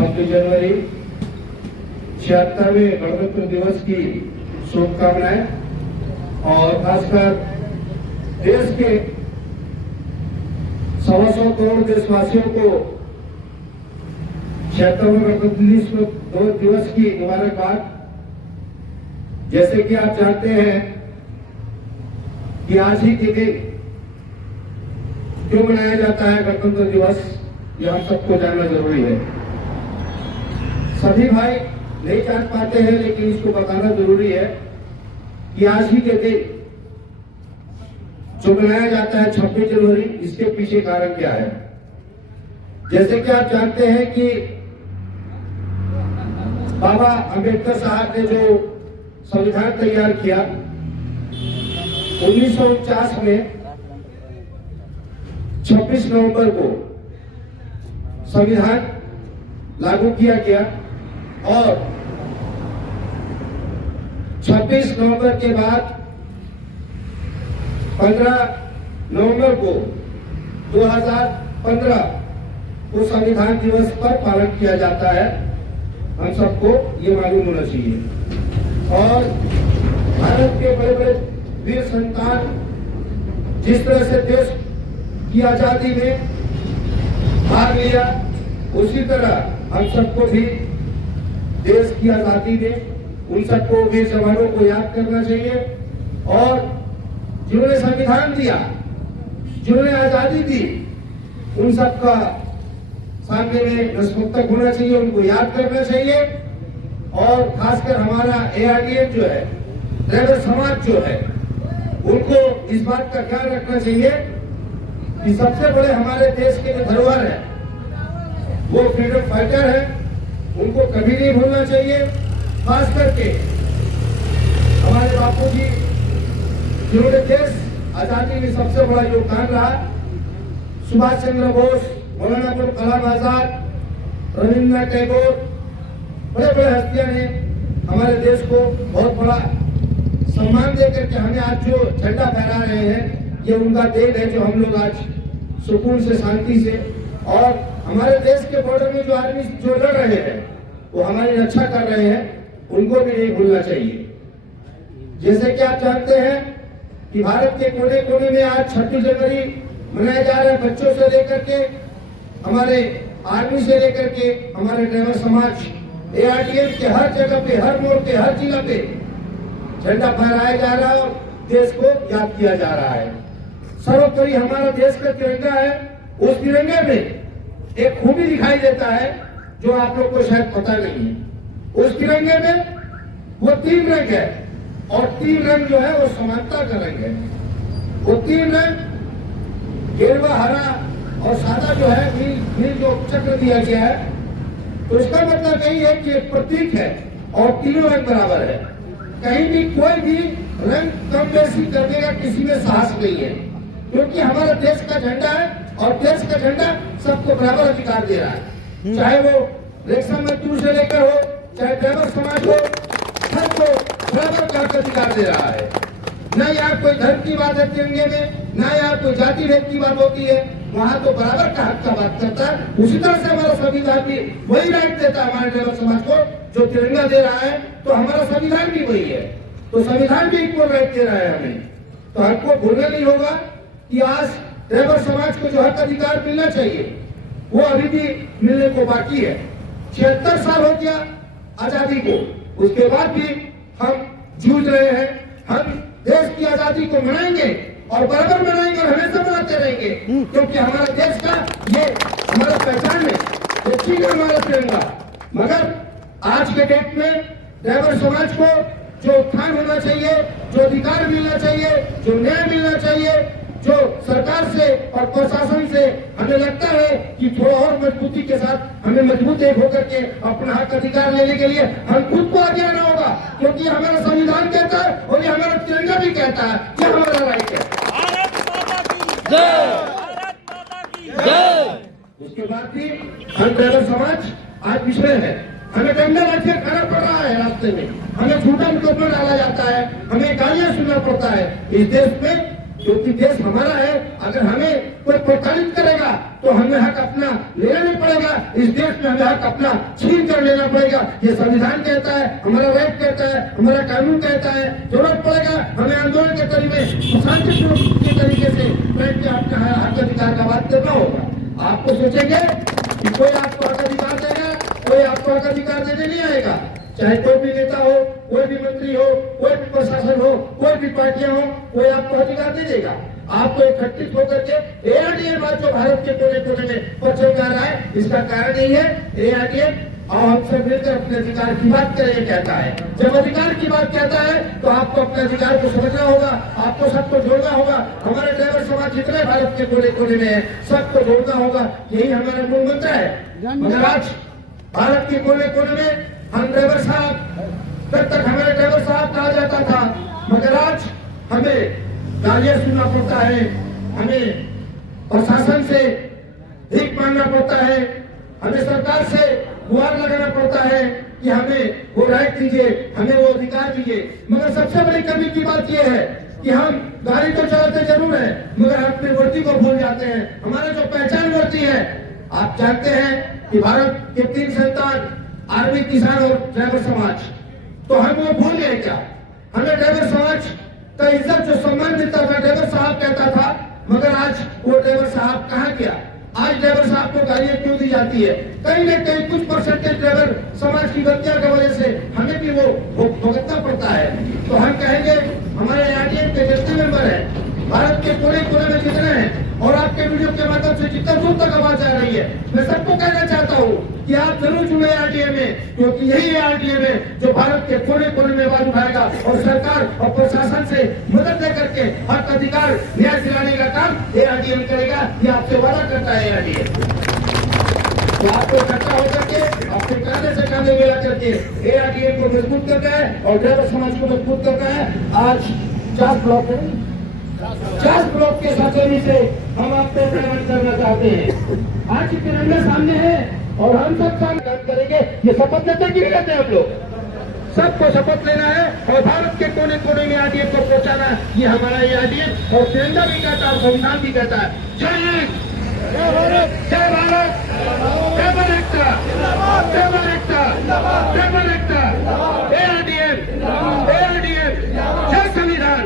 26 जनवरी 76वें गणतंत्र दिवस की शुभकामनाएं और खासकर देश के 125 करोड़ देशवासियों को 76वें गणतंत्र दिवस की मुबारकबाद। जैसे कि आप जानते हैं कि आज ही के दिन क्यों मनाया जाता है गणतंत्र दिवस, यह हम सबको जानना जरूरी है। सभी भाई नहीं जान पाते हैं, लेकिन इसको बताना जरूरी है कि आज ही के दिन जो मनाया जाता है 26 जनवरी, इसके पीछे कारण क्या है। जैसे कि आप जानते हैं कि बाबा अंबेडकर साहब ने जो संविधान तैयार किया 1949 में 26 नवंबर को संविधान लागू किया गया और 26 नवंबर के बाद 15 नवंबर को 2015 को संविधान दिवस पर पालन किया जाता है। हम सबको ये मालूम होना चाहिए। और भारत के बड़े बड़े वीर संतान जिस तरह से देश की आजादी में भाग लिया, उसी तरह हम सबको भी देश की आजादी में उन सबको वीर जवानों को याद करना चाहिए और जिन्होंने संविधान दिया, जिन्होंने आजादी दी, उन सबका सामने में नतमस्तक होना चाहिए, उनको याद करना चाहिए। और खासकर हमारा ARDF जो है, ड्राइवर समाज जो है, उनको इस बात का ख्याल रखना चाहिए कि सबसे बड़े हमारे देश के जो धरोहर है वो फ्रीडम फाइटर है, उनको कभी नहीं भूलना चाहिए। खास करके हमारे बापू जी जिन्होंने देश आजादी में सबसे बड़ा योगदान रहा, सुभाष चंद्र बोस, मौलाना अबुल कलाम आजाद, रविंद्रनाथ टैगोर, बड़े बड़े हस्तियां ने हमारे देश को बहुत बड़ा सम्मान देकर के हमें आज जो झंडा फहरा रहे हैं, ये उनका देन है जो हम लोग आज सुकून से, शांति से, और हमारे देश के बॉर्डर में जो आर्मी जो लड़ रहे हैं वो हमारी रक्षा कर रहे हैं, उनको भी नहीं भूलना चाहिए। जैसे कि आप जानते हैं कि भारत के कोने कोने में आज 26 जनवरी मनाया जा रहा है। बच्चों से लेकर के, हमारे आर्मी से लेकर के, हमारे ड्राइवर समाज, ARDF के हर जगह पे, हर मोड़ पे, हर जिला पे झंडा फहराया जा रहा है और देश को याद किया जा रहा है। सर्वोपरि हमारा देश का तिरंगा है, उस तिरंगे में एक खूबी दिखाई देता है जो आप लोग को शायद पता नहीं है। उस तिरंगे में वो 3 रंग है और 3 रंग जो है वो समानता का रंग है। वो 3 रंग गेरुआ, हरा और सादा जो है, नील जो चक्र दिया गया है, तो इसका मतलब यही है कि एक प्रतीक है और तीनों रंग बराबर है। कहीं भी कोई भी रंग कम बेसी करने का किसी में साहस नहीं है, क्योंकि हमारा देश का झंडा है और देश का झंडा सबको बराबर अधिकार दे रहा है। चाहे वो रिक्शा मजदूर से लेकर हो, चाहे ड्राइवर समाज हो, सबको बराबर का अधिकार दे रहा है। न यहाँ कोई धर्म की बात है तिरंगे में, न यहाँ कोई जाति भेद की बात होती है, वहाँ तो बराबर का हक का बात करता है। उसी तरह से हमारा संविधान भी वही राइट देता है हमारे ड्राइवर समाज को, जो तिरंगा दे रहा है, तो हमारा संविधान भी वही है। तो संविधान भी इक्वल राइट दे रहा है हमें। तो हमको भूलना नहीं होगा कि आज ड्राइवर समाज को जो हक अधिकार मिलना चाहिए वो अभी भी मिलने को बाकी है। 76 साल हो गया आजादी को, उसके बाद भी हम जूझ रहे हैं। हम देश की आजादी को मनाएंगे और बराबर मनाएंगे और हमेशा मनाते रहेंगे, क्योंकि हमारा देश का ये हमारा पहचान है, ये चीज है हमारा तिरंगा। मगर आज के डेट में ड्राइवर समाज को जो उत्थान होना चाहिए, जो अधिकार मिलना चाहिए, जो न्याय मिलना चाहिए, जो सरकार से और प्रशासन से हमें लगता है कि थोड़ा और मजबूती के साथ हमें मजबूत एक होकर के अपना हक अधिकार लेने के लिए हम खुद को आगे आना होगा, क्योंकि हमारा संविधान कहता है और ये हमारा तिरंगा भी कहता है, ये हमारा राइट है। उसके बाद भी हम ड्राइवर समाज आज पिछड़े हैं। हमें डंडा रखे खाना पड़ रहा है रास्ते में, हमें झूठा मुकदमा डाला जाता है, हमें गालियां सुनना पड़ता है। इस देश में क्योंकि देश हमारा है। अगर हमें कोई प्रताड़ित करेगा तो हमें हक अपना लेना नहीं पड़ेगा। इस देश में हमें हक अपना छीन कर लेना पड़ेगा। ये संविधान कहता है, हमारा राइट कहता है, हमारा कानून कहता है। जरूरत पड़ेगा हमें आंदोलन के तरीके शांतिपूर्ण के तरीके से बैठ के अपना हक अधिकार का बात करना होगा। आपको सोचेंगे कि कोई आपको हक अधिकार देगा, कोई आपको हक अधिकार देने नहीं आएगा। चाहे कोई भी नेता हो, कोई भी मंत्री हो, कोई भी प्रशासन हो, कोई भी पार्टियां हो, कोई आपको अधिकार नहीं देगा। आपको एकत्रित होकर के एआरडीएम जो भारत के कोने कोने में प्रचल जा रहा है, इसका कारण यही है एआरडीएम और हम सब मिलकर अपने अधिकार की बात करें ये कहता है। जब अधिकार की बात कहता है तो आपको अपने अधिकार को समझना होगा, आपको सबको जोड़ना होगा। हमारे ड्राइवर समाज जितने भारत के कोने कोने में है, सबको जोड़ना होगा। यही हमारा मूल मंत्र है। मगर आज भारत के कोने कोने में हम ड्राइवर साहब, तब तक हमारे ड्राइवर साहब कहा जाता था, मगर आज हमें गालियां सुनना पड़ता है, हमें प्रशासन से भीख मांगना पड़ता है, हमें सरकार से गुहार लगाना पड़ता है कि हमें वो राइट दीजिए, हमें वो अधिकार दीजिए। मगर सबसे बड़ी कमी की बात यह है कि हम गाड़ी तो चलाते जरूर है, मगर अपनी वर्दी को भूल जाते हैं। हमारा जो पहचान वर्दी है, आप जानते हैं कि भारत के 3 संतान आर्मी, किसान और ड्राइवर समाज, तो हम वो भूल गए क्या? हमें ड्राइवर समाज का इज्जत जो सम्मान मिलता था, ड्राइवर साहब कहता था, मगर आज वो ड्राइवर साहब कहाँ गया? आज ड्राइवर साहब को गालियां क्यों दी जाती है? कहीं न कहीं कुछ परसेंटेज ड्राइवर समाज की गलतियों की वजह से हमें भी वो भुगतना पड़ता है। तो हम कहेंगे हमारे एआरडीएम के जितने मेंबर है, भारत के कोने कोने में जितने हैं, और आपके वीडियो के माध्यम से जितना दूर तक आवाज आ रही है, मैं सबको कहना चाहता हूँ कि आप जरूर जुड़े एआरडीएम में, क्योंकि यही एआरडीएम है जो भारत के कोने कोने में आवाज उठाएगा और सरकार और प्रशासन से मदद लेकर के हक अधिकार न्याय दिलाने का काम एआरडीएम करेगा। ये आपसे वादा करता है एआरडीएम। तो आपको इकट्ठा होकर के अपने कांधे से कांधे मिला करके एआरडीएम को मजबूत करना है और ड्राइवर समाज को मजबूत करना है। आज 4 ब्लॉक है, 4 ब्लॉक के सहयोगी से हम आपको प्रेरित करना चाहते हैं। आज तिरंगा सामने है और हम सब सामने काम करेंगे। ये शपथ लेते कि नहीं लेते? हम लोग सबको शपथ लेना है और भारत के कोने कोने में एआरडीएम को पहुंचाना है। ये हमारा एआरडीएम और तिरंगा भी कहता है, संविधान भी कहता है। जय हिंद, जय भारत, जय भारत, जय बनेक्टा, जय बनेक्टा, जय बनेक्टा। एआरडीएम, एआरडीएम, जय संविधान,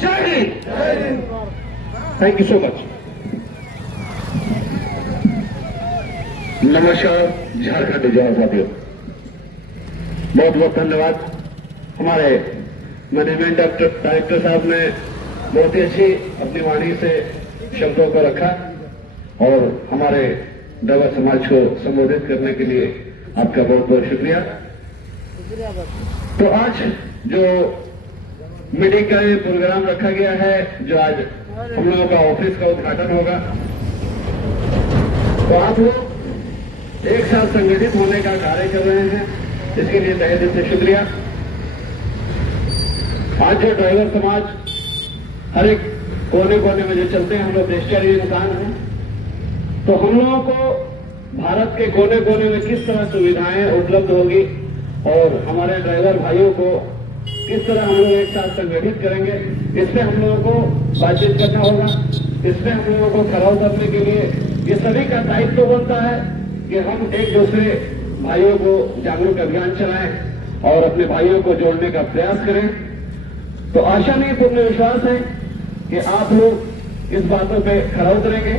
जय Hind. Thank you so much. नमस्कार झारखंड जवान साथियों, बहुत बहुत धन्यवाद। हमारे मैनेजमेंट डायरेक्टर साहब ने बहुत ही अच्छी अपनी वाणी से शब्दों को रखा और हमारे ड्राइवर समाज को संबोधित करने के लिए आपका बहुत बहुत शुक्रिया। तो आज जो मीटिंग का ये प्रोग्राम रखा गया है, जो आज हम लोगों का ऑफिस का उद्घाटन होगा, तो आप लोग एक साथ संगठित होने का कार्य कर रहे हैं, इसके लिए तहे दिल से शुक्रिया। आज जो ड्राइवर समाज हर एक कोने कोने में जो चलते हैं, हम लोग देशकारी इंसान हैं, तो हम लोगों को भारत के कोने कोने में किस तरह सुविधाएं उपलब्ध होगी और हमारे ड्राइवर भाइयों को किस तरह हम लोग एक साथ संगठित करेंगे, इसमें हम लोगों को बातचीत करना होगा। इसमें हम लोगों को खड़ा उतरने के लिए ये सभी का दायित्व बनता है कि हम एक दूसरे भाइयों को जागरूक अभियान चलाएं और अपने भाइयों को जोड़ने का प्रयास करें। तो आशा नहीं, पूर्ण विश्वास है कि आप लोग इस बातों पे खड़ा उतरेंगे